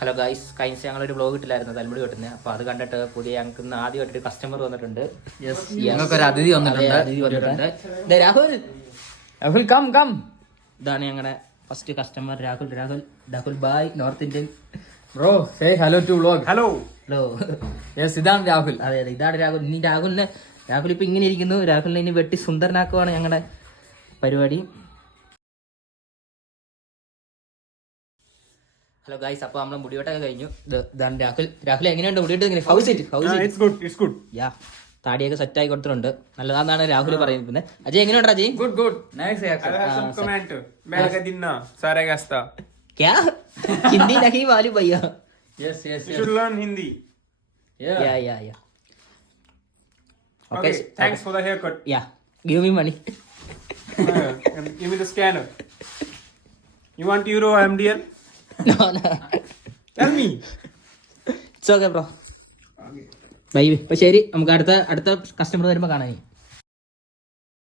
Hello guys, കഴിഞ്ഞ ഞങ്ങളൊരു vlog ഇട്ടില്ലായിരുന്നു തലമുടി വെട്ടുന്നത്. അപ്പോൾ അത് കണ്ടിട്ട് പുതിയ ഞങ്ങൾക്ക് ഇന്ന് ആദ്യമായിട്ടൊരു കസ്റ്റമർ വന്നിട്ടുണ്ട്. ഞങ്ങൾക്കൊരു അതിഥി വന്നിട്ടുണ്ട്. Rahul Rahul come come. ഇതാണ് ഞങ്ങളുടെ first customer Rahul bhai, north Indian bro say hello to vlog. Hello. Yes, ഇതാണ് രാഹുൽ. അതെ ഇതാണ് രാഹുൽ. ഇനി രാഹുൽ ഇപ്പൊ ഇങ്ങനെ ഇരിക്കുന്നു. രാഹുലിനെ ഇനി വെട്ടി സുന്ദരനാക്കുവാണ് ഞങ്ങളുടെ പരിപാടി. ഹലോ ഗൈസ്, അപ്പൊ നമ്മളെ മുടിവെട്ടൊക്കെ കഴിഞ്ഞു. ഇതാണ് രാഹുൽ എങ്ങനെയുണ്ട് മുടിവെട്ട്? താടിയൊക്കെ സെറ്റ് ആയി കൊടുത്തിട്ടുണ്ട്. നല്ലതാണെന്നാണ് രാഹുൽ പറയുന്നത്. അജയ് എങ്ങനെയുണ്ട്? അജയ് ഗുഡ് നൈസ് क्या हिंदी नहीं मालूम भैया. Yes. You should learn Hindi. Yeah. Okay, thanks for the haircut. Yeah, give me money. And give me the scanner. You want euro MDL? No. Tell me. It's okay bro. Bye. ഇപ്പൊ ശരി, നമുക്ക് അടുത്ത customer വരുമ്പോ കാണാം.